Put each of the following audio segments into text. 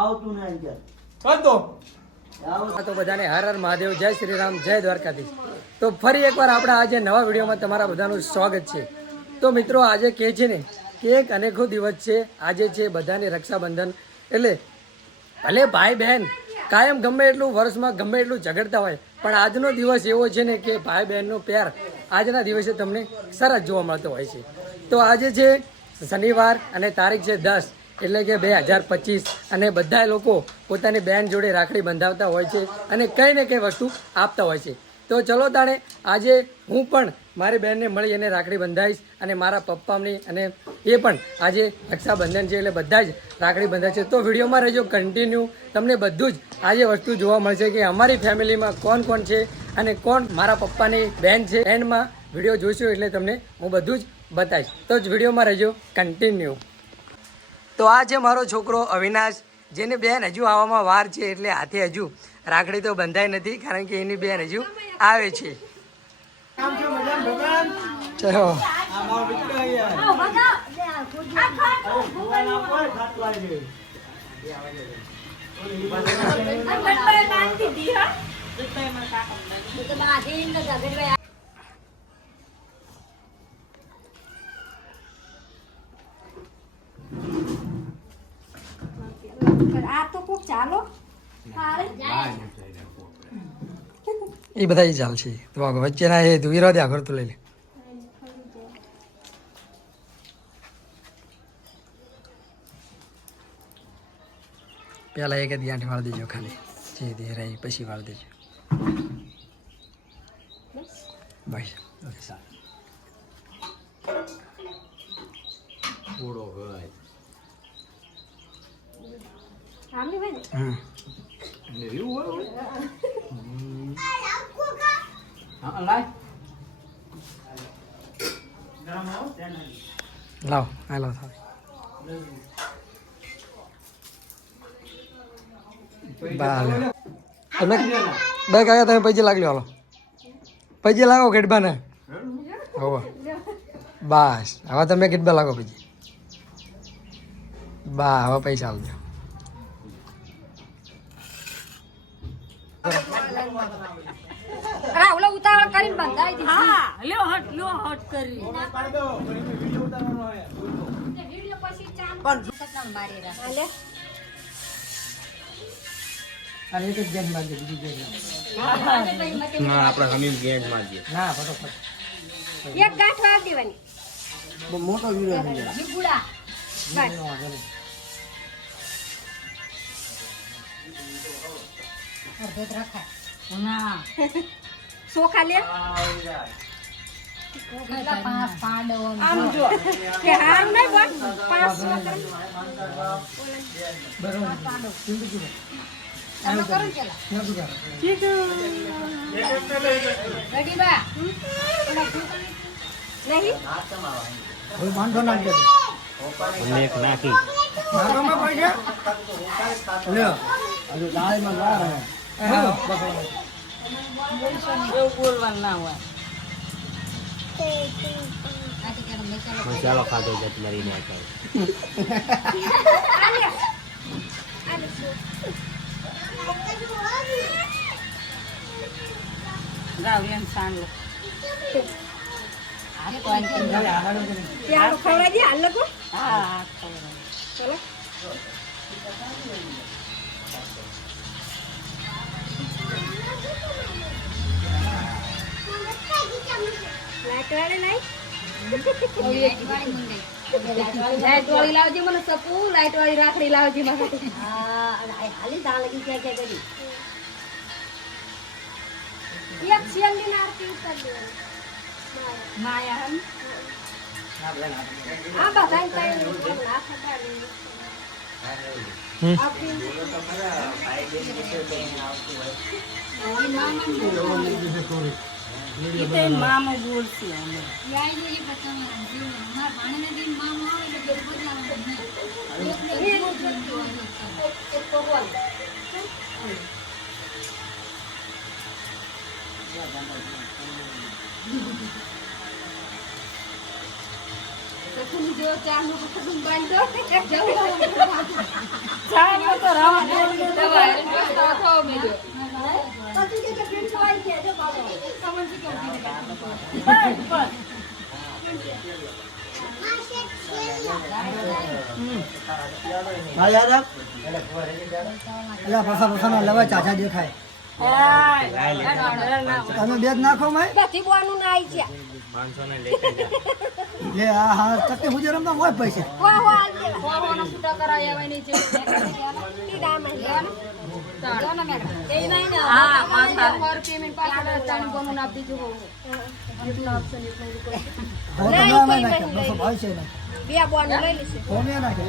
આવતું નહીં કે તો બધાને હર હર મહાદેવ, જય શ્રી રામ, જય દ્વારકાધીશ. તો ફરી એકવાર આપણા આજે નવા વિડીયોમાં તમારા બધાનું સ્વાગત છે. તો મિત્રો આજે કહે છે ને કે એક અનેકો દિવસ છે. આજે છે બધાની રક્ષાબંધન. એટલે ભલે ભાઈ બહેન કાયમ ગમે એટલું વર્ષમાં ગમે એટલું ઝઘડતા હોય, પણ આજનો દિવસ એવો છે ને કે ભાઈ બહેનનો પ્યાર આજના દિવસે તમને સરસ જોવા મળતો હોય છે. તો આજે છે શનિવાર અને તારીખ છે 10 એટલે કે 2025 અને બધા લોકો પોતાની બહેન જોડે રાખડી બંધાવતા હોય છે અને કંઈ ને કંઈ વસ્તુ આપતા હોય છે. તો ચલો તાણે આજે હું પણ મારી બહેનને મળી અને રાખડી બંધાવીશ અને મારા પપ્પાની, અને એ પણ આજે રક્ષાબંધન છે એટલે બધા જ રાખડી બંધાય છે. તો વિડીયોમાં રહેજો કન્ટિન્યુ, તમને બધું જ આજે વસ્તુ જોવા મળશે કે અમારી ફેમિલીમાં કોણ કોણ છે અને કોણ મારા પપ્પાની બહેન છે. એન્ડમાં વિડીયો જોઈશું એટલે તમને હું બધું જ બતાવીશ. તો જ વિડીયોમાં રહેજો કન્ટિન્યુ. તો આ છે મારો છોકરો અવિનાશ, જેની બેન હજુ આવવામાં વાર છે એટલે હાથે હજુ રાખડી તો બંધાઈ નથી, કારણ કે એની બેન હજુ આવે છે. ચલો એ બધા ચાલશે. તો વચ્ચેના એ તું વિરોધી આગળ તું લઈ લે. પેલા એક જ ગાંઠ વાળ દેજો, ખાલી જે દે રહી પછી વાળ દેજો. બસ લાવ હાલો તમે બે કાકા તમે પૈસા લાગલો, હાલો પૈસા લાગો ગેટબાને. હવે બસ હવે તમે ગેટબા લાગો પૈસા. બા હવે પૈસા આવજો. ઉતાવળ કરીને બંધાઈ દીધી. હા લ્યો હટ કરી. વિડિયો પછી ચાલ મારી રાખ. હાલે અરે એક જ ગેમ માર દે, બીજી ગેમ ના આપણે હમીમ ગેમ માર દે. ના ફટોફટ એક ગાંઠ વાર દેવાની. બહુ મોટો વિડિયો થઈ ગયો. જીગુડા બસ રખાય. ના સોખા લે. પાંચ પાંડવો આમ જો કે હાર નહીં બોલ. પાંચ સોખા બરોબર પાંડવો ચિંતા આમ કરો કેલા ઠીક રેડી બા નહીં હવે માંડો નાખ દે. એક નાખી મારામાં પૈસા લે આજે દાળમાં લા રહે. હા એવું બોલવાનું ના હોય. મસાલો ખાધો છે તમારી ને રાવલેન સાંલો ત્યાં ખવડાવી દે હાલ લોકો. હા ચલો લાઈટ વાળી નહીં. લાઈટ વાળી લાવજે મને સપુ. લાઈટ વાળી રાખડી લાવજે મને. હા હાલી તા લગી ક્યાં ક્યાં કરી. એક શિયાળની આરતી ઉતાર દેવાની. માયા હમ આ બધા તાઈ ના ખટાડી. મામો બોલશે ચાલો તો રામ એટલે પાછા પાછા લવા ચાચા દેખાય તમે બે જ નાખો માય બધી બોનું ના આવી છે 500 ને લેતે જા લે આ હા ચક્કે મુજે રમવા હોય પૈસા હો આલ દે હો નો છૂટા કરાય આવે નહીં છે તી ડાયમંડ લેવાનું એ નહીં ને હા 500 પેમેન્ટ પાછળ તાણી બોનું આપી દીધું હો એટલો ઓપ્શન એટલો રૂપિયા હો તો ના નાખે બસો ભાઈ છે ને બે બોન લઈ લેશે કોમે નાખે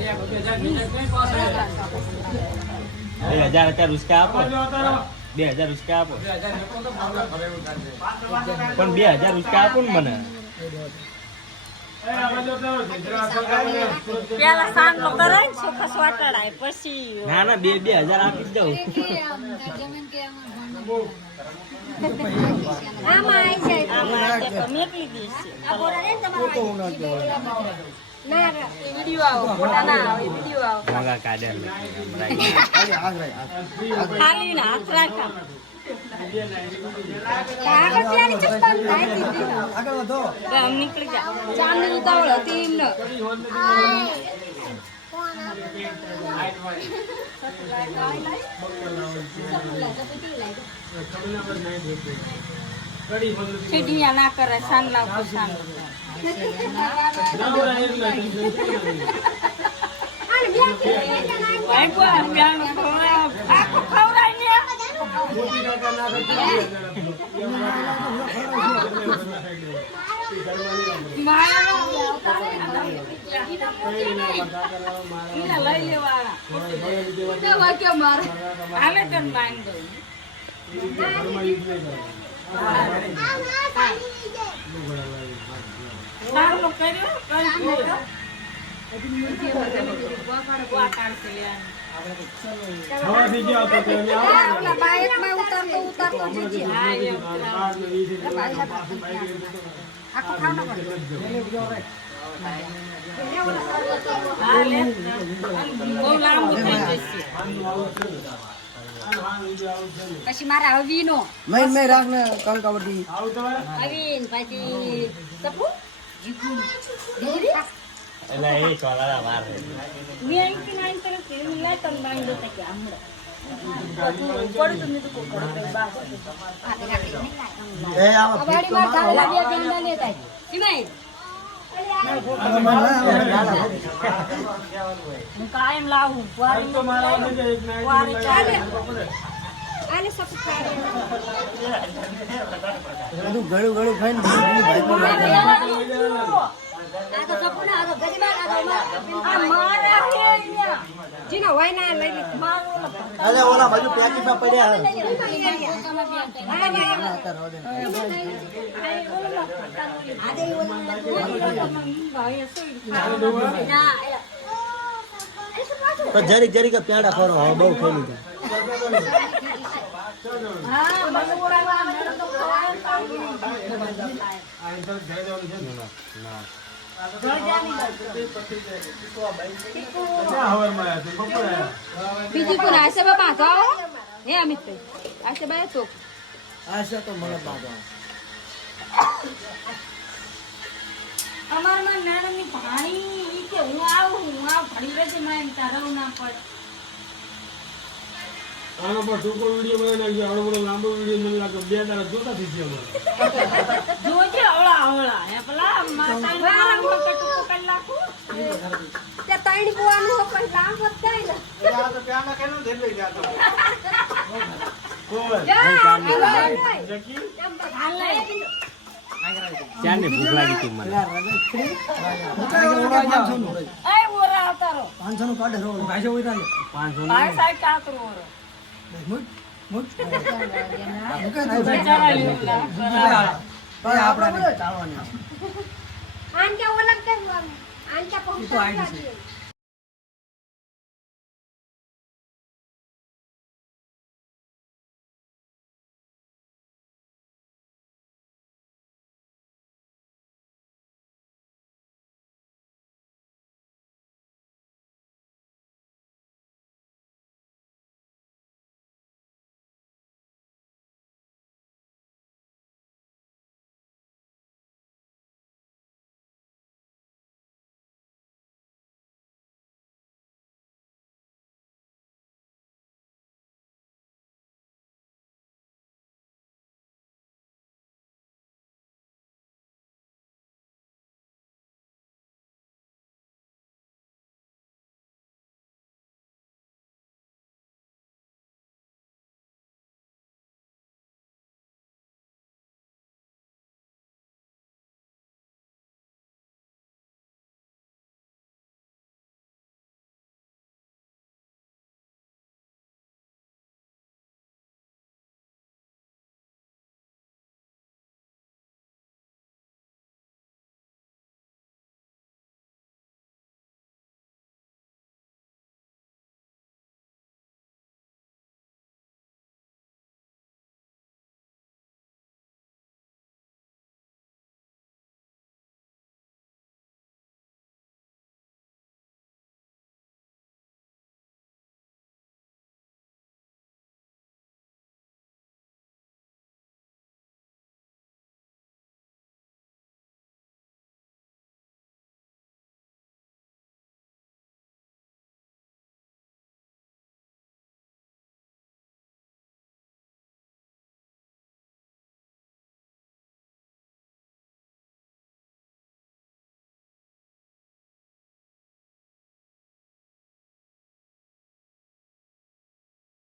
2000 અત્યારે ઉસકા આપો 2000 ઉસકા આપો પણ 2000 ઉસકા આપો ને મને પેલા સાંજ નો કરે ને સુખસ વાટડાય પછી ના ના 2000 આપી જ દઉં આમાં આવી જાય આમાં તો મેકલી દઈશ આ બોરા ને તમારા ના વિડિયો આવો ફોટા ના આવે વિડિયો આવો મોગા કાઢે ખાલી ના હાથ રાખા આગળ ત્યાંની ચપ્પલ થાય દીધી આગળ વધો આમ નીકળી જા ચાંદની ઉતાવળ હતી એમને ચીડિયા ના કરે સાન ના પસાન ભાઈ બોલ પ્યાનો આખો ખવરાય ને માયા લઈ લેવાના વાક્ય મારે હાલે તન બાંધ દો સારું કર્યો બાઇકમાં ઉતારતો ઉતારતો જીજી આખો ખાવાનો બહુ લાંબુ થઈ જશે પછી મારા હવીનો મેં રાખ ને કંકાવટી હવીન પછી સપુ જીગુ દીદી એટલે એ ચોલાડા વાર રહે મેં અહીંથી નાઈન તરફ લે તન બાંધ દો કે હમણાં પડી તો મેં તો કોઈ પડી બાપો એ આવો અવાડી માં કાળા બે ગંડા લેતા સિમાઈ હું કાયમ લાવું વારી ચાલે આને સપુ ખાય બધું ગળું ગળું ખાઈને આ તો સપુ ના આ તો ગરીબા આ તો આ મારા છે અહીંયા જીનો હોય ના લઈ લે અરે ઓલા બાજુ પેકીમાં પડ્યા હે તો જરીક જરીક પ્યાડા ખરો હવે બહુ થયેલું છે બીજી કોણ આશે બાબા તો હે અમિત ભાઈ આશે બાય તો આશા તો મને બાબા અમારમાં નાની પાણી ઈ કે હું આવું ભણી રહેશે મારે તારવું ના પડે આનો પર ટૂંકો વિડીયો બનાવી નાખ્યો આવડો બધો લાંબો વિડીયો મને લાગે 2 દાડા જોતા થઈ ગયા જોજે હવળા હે પેલા માતા ટુકુ કરી નાખું તે તાણી બોવાનું પણ લાંબ જ થાય ને ચાર ને ભૂખ લાગી હતી મને એ ઓરા આવતારો 500 નું કાઢે રો ભાઈજો ઉતાર લે 500 ભાઈ સાહેબ કાતરો ઓરો મુટ મુટ બેચારા લીલા આપડા ચાલવાની આન કે ઓલમ કે આન કે પહોંચતા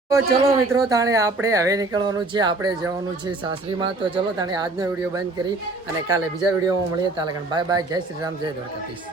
તો ચલો મિત્રો તાણે આપણે હવે નીકળવાનું છે, આપણે જવાનું છે સાસરીમાં. તો ચલો તાણે આજનો વિડીયો બંધ કરી અને કાલે બીજા વિડીયોમાં મળીએ. તાલે બાય બાય, જય શ્રી રામ, જય દ્વારકાધીશ.